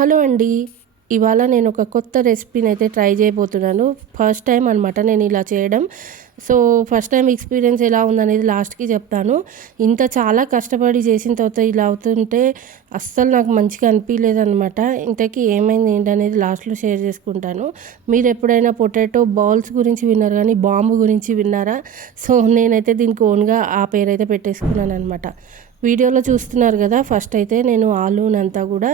Hello అండి. ఇవాళ నేను ఒక కొత్త రెసిపీని అయితే ట్రై చేయబోతున్నాను. ఫస్ట్ టైం అనమాట నేను ఇలా చేయడం. సో ఫస్ట్ టైం ఎక్స్పీరియన్స్ ఎలా ఉందనేది లాస్ట్కి చెప్తాను. ఇంత చాలా కష్టపడి చేసిన తర్వాత ఇలా అవుతుంటే అస్సలు నాకు మంచిగా అనిపించలేదు అనమాట ఇంతకీ ఏమైంది ఏంటనేది లాస్ట్లో షేర్ చేసుకుంటాను. మీరు ఎప్పుడైనా పొటాటో బాల్స్ గురించి విన్నారు కానీ బాంబు గురించి విన్నారా? సో నేనైతే దీనికి ఓన్గా ఆ పేరు అయితే పెట్టేసుకున్నాను అనమాట వీడియోలో చూస్తున్నారు కదా ఫస్ట్ అయితే నేను ఆలూనంతా కూడా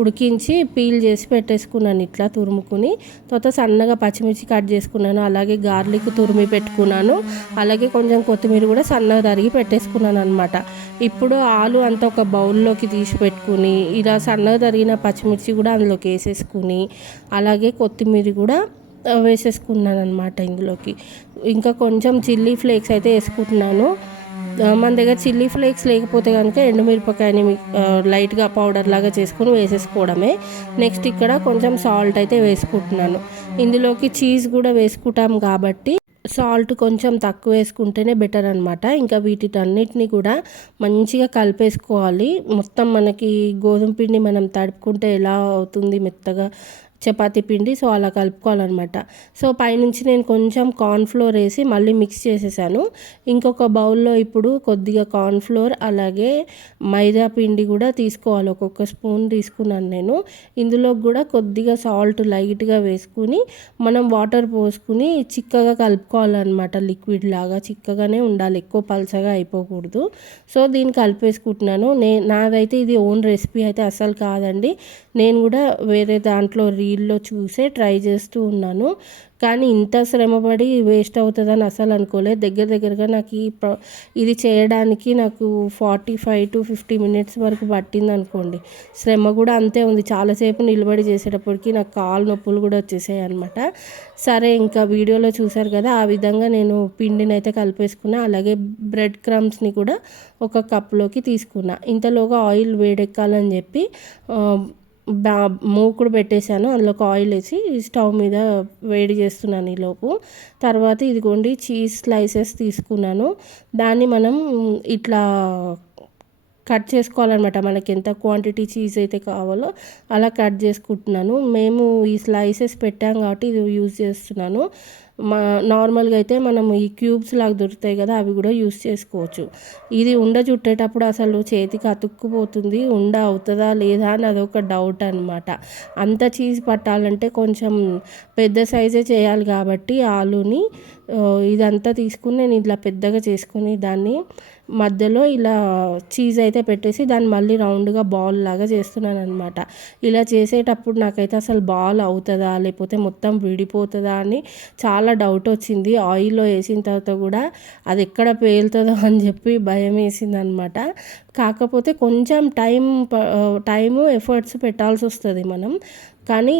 ఉడికించి పీల్ చేసి పెట్టేసుకున్నాను ఇట్లా తురుముకుని. తర్వాత సన్నగా పచ్చిమిర్చి కట్ చేసుకున్నాను అలాగే గార్లిక్ తురిమి పెట్టుకున్నాను అలాగే కొంచెం కొత్తిమీర కూడా సన్నగా తరిగి పెట్టేసుకున్నాను అనమాట ఇప్పుడు ఆలు అంతా ఒక బౌల్లోకి తీసి పెట్టుకుని ఇలా సన్నగా తరిగిన పచ్చిమిర్చి కూడా అందులోకి వేసేసుకుని అలాగే కొత్తిమీర కూడా వేసేసుకున్నాను అనమాట ఇందులోకి. ఇంకా కొంచెం చిల్లీ ఫ్లేక్స్ అయితే వేసుకుంటున్నాను. మన దగ్గర చిల్లీ ఫ్లేక్స్ లేకపోతే కనుక ఎండుమిరపకాయని లైట్గా పౌడర్ లాగా చేసుకొని వేసేసుకోవడమే. నెక్స్ట్ ఇక్కడ కొంచెం సాల్ట్ అయితే వేసుకుంటున్నాను. ఇందులోకి చీజ్ కూడా వేసుకుంటాం కాబట్టి సాల్ట్ కొంచెం తక్కువ వేసుకుంటేనే బెటర్ అనమాట ఇంకా వీటిటన్నిటిని కూడా మంచిగా కలిపేసుకోవాలి. మొత్తం మనకి గోధుమ పిండి మనం తడుపుకుంటే ఎలా అవుతుంది మెత్తగా చపాతీ పిండి సో అలా కలుపుకోవాలన్నమాట. సో పైనుంచి నేను కొంచెం కార్న్ఫ్లోర్ వేసి మళ్ళీ మిక్స్ చేసేసాను. ఇంకొక బౌల్లో ఇప్పుడు కొద్దిగా కార్న్ఫ్లోర్ అలాగే మైదా పిండి కూడా తీసుకోవాలి. ఒక్కొక్క స్పూన్ తీసుకున్నాను నేను. ఇందులో కూడా కొద్దిగా సాల్ట్ లైట్గా వేసుకుని మనం వాటర్ పోసుకుని చిక్కగా కలుపుకోవాలన్నమాట. లిక్విడ్ లాగా చిక్కగానే ఉండాలి. ఎక్కువ పలసగా అయిపోకూడదు. సో దీన్ని కలిపేసుకుంటున్నాను. నే నాదైతే ఇది ఓన్ రెసిపీ అయితే అసలు కాదండి. నేను కూడా వేరే దాంట్లో రీ రీల్లో చూసే ట్రై చేస్తూ ఉన్నాను. కానీ ఇంత శ్రమపడి వేస్ట్ అవుతుందని అసలు అనుకోలేదు. దగ్గర దగ్గరగా నాకు ఈ ఇది చేయడానికి నాకు forty five to fifty minutes వరకు పట్టింది అనుకోండి. శ్రమ కూడా అంతే ఉంది. చాలాసేపు నిలబడి చేసేటప్పటికి నాకు కాలు నొప్పులు కూడా వచ్చేసాయి అనమాట సరే ఇంకా వీడియోలో చూసారు కదా ఆ విధంగా నేను పిండిని అయితే కలిపేసుకున్నా. అలాగే బ్రెడ్ క్రమ్స్ని కూడా ఒక కప్లోకి తీసుకున్నా. ఇంతలోగా ఆయిల్ వేడెక్కాలని చెప్పి బా మూకుడు పెట్టేశాను. అందులోకి ఆయిల్ వేసి స్టవ్ మీద వేడి చేస్తున్నాను ఈలోపు తర్వాత ఇదిగోండి చీజ్ స్లైసెస్ తీసుకున్నాను. దాన్ని మనం ఇట్లా కట్ చేసుకోవాలన్నమాట. మనకి ఎంత క్వాంటిటీ చీజ్ అయితే కావాలో అలా కట్ చేసుకుంటున్నాను. మేము ఈ స్లైసెస్ పెట్టాం కాబట్టి ఇది యూజ్ చేస్తున్నాను. మా నార్మల్గా అయితే మనం ఈ క్యూబ్స్ లాగా దొరుకుతాయి కదా అవి కూడా యూస్ చేసుకోవచ్చు. ఇది ఉండ చుట్టేటప్పుడు అసలు చేతికి అతుక్కుపోతుంది ఉండ అవుతుందా లేదా అని అదొక డౌట్ అనమాట అంత చీజ్ పట్టాలంటే కొంచెం పెద్ద సైజే చేయాలి కాబట్టి ఆలుని ఇదంతా తీసుకుని నేను ఇట్లా పెద్దగా చేసుకుని దాన్ని మధ్యలో ఇలా చీజ్ అయితే పెట్టేసి దాన్ని మళ్ళీ రౌండ్గా బాల్ లాగా చేస్తున్నాను అనమాట ఇలా చేసేటప్పుడు నాకైతే అసలు బాల్ అవుతుందా లేకపోతే మొత్తం విడిపోతుందా అని చాలా డౌట్ వచ్చింది. ఆయిల్లో వేసిన తర్వాత కూడా అది ఎక్కడ పేలుతుందో అని చెప్పి భయం వేసింది అనమాట కాకపోతే కొంచెం టైం టైము ఎఫర్ట్స్ పెట్టాల్సి వస్తుంది మనం. కానీ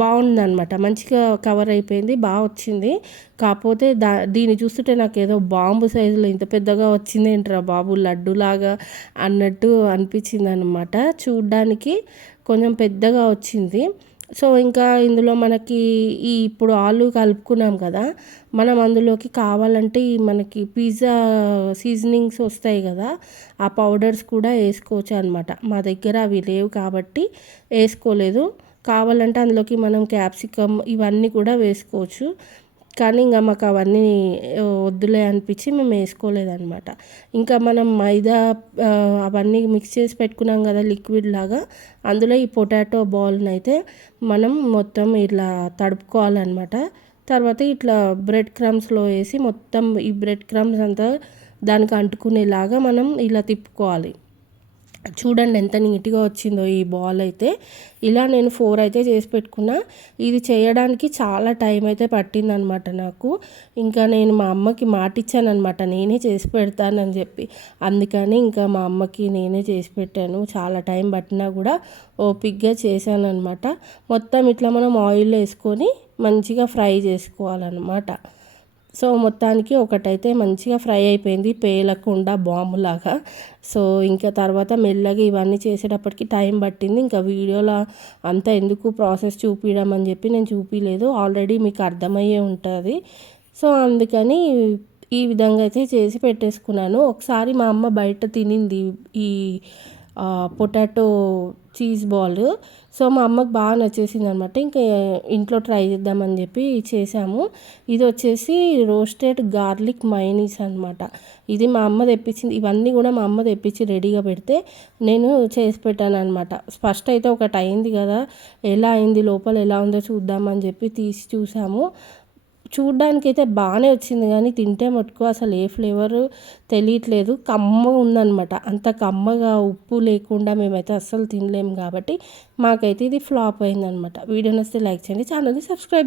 బాగుందనమాట మంచిగా కవర్ అయిపోయింది బాగా వచ్చింది. కాకపోతే దా దీన్ని చూస్తుంటే నాకు ఏదో బాంబు సైజులో ఇంత పెద్దగా వచ్చింది ఏంట్రా బాబు లడ్డులాగా అన్నట్టు అనిపించింది అనమాట చూడ్డానికి కొంచెం పెద్దగా వచ్చింది. సో ఇంకా ఇందులో మనకి ఈ ఇప్పుడు ఆలు కలుపుకున్నాం కదా మనం అందులోకి కావాలంటే మనకి పిజ్జా సీజనింగ్స్ వస్తాయి కదా ఆ పౌడర్స్ కూడా వేసుకోవచ్చు అనమాట మా దగ్గర అవి లేవు కాబట్టి వేసుకోలేదు. కావాలంటే అందులోకి మనం క్యాప్సికమ్ ఇవన్నీ కూడా వేసుకోవచ్చు. కానీ ఇంకా మాకు అవన్నీ వద్దులే అనిపించి మేము వేసుకోలేదన్నమాట. ఇంకా మనం మైదా అవన్నీ మిక్స్ చేసి పెట్టుకున్నాం కదా లిక్విడ్ లాగా అందులో ఈ పొటాటో బాల్ని అయితే మనం మొత్తం ఇట్లా తడుపుకోవాలన్నమాట. తర్వాత ఇట్లా బ్రెడ్ క్రమ్స్లో వేసి మొత్తం ఈ బ్రెడ్ క్రమ్స్ అంతా దానికి అంటుకునేలాగా మనం ఇలా తిప్పుకోవాలి. చూడండి ఎంత నీట్గా వచ్చిందో ఈ బాల్ అయితే. ఇలా నేను ఫోర్ అయితే చేసి పెట్టుకున్నా. ఇది చేయడానికి చాలా టైం అయితే పట్టిందనమాట నాకు. ఇంకా నేను మా అమ్మకి మాటిచ్చానమాట నేనే చేసి పెడతానని చెప్పి. అందుకని ఇంకా మా అమ్మకి నేనే చేసి పెట్టాను. చాలా టైం పట్టినా కూడా ఓపిక్గా చేశానమాట మొత్తం ఇట్లా మనం ఆయిల్ వేసుకొని మంచిగా ఫ్రై చేసుకోవాలన్నమాట సో మొత్తానికి ఒకటైతే మంచిగా ఫ్రై అయిపోయింది పేలకుండా బాంబులాగా. సో ఇంకా తర్వాత మెల్లగా ఇవన్నీ చేసేటప్పటికి టైం పట్టింది. ఇంకా వీడియోలో అంతా ఎందుకు ప్రాసెస్ చూపించడం అని చెప్పి నేను చూపించలేదు ఆల్రెడీ మీకు అర్థమయ్యే ఉంటుంది. సో అందుకని ఈ విధంగా అయితే చేసి పెట్టేసుకున్నాను. ఒకసారి మా అమ్మ బయట తినింది ఈ పొటాటో చీజ్ బాల్. సో మా అమ్మకి బాగా నచ్చేసింది అనమాట ఇంకా ఇంట్లో ట్రై చేద్దామని చెప్పి చేసాము ఇది వచ్చేసి రోస్టెడ్ గార్లిక్ మైనీస్ అనమాట. ఇది మా అమ్మ తెప్పించింది. ఇవన్నీ కూడా మా అమ్మ తెప్పించి రెడీగా పెడితే నేను చేసి పెట్టాను అనమాట ఫస్ట్ అయితే ఒకటి అయింది కదా. ఎలా అయింది? లోపల ఎలా ఉందో చూద్దామని చెప్పి తీసి చూసాము చూడ్డానికి అయితే బాగానే వచ్చింది కానీ తింటే మటుకు అసలు ఏ ఫ్లేవర్ తెలియట్లేదు. కమ్మగా ఉందనమాట అంత కమ్మగా ఉప్పు లేకుండా మేమైతే అస్సలు తినలేము కాబట్టి మాకైతే ఇది ఫ్లాప్ అయిందనమాట వీడియో నచ్చితే లైక్ చేయండి ఛానల్ని సబ్స్క్రైబ్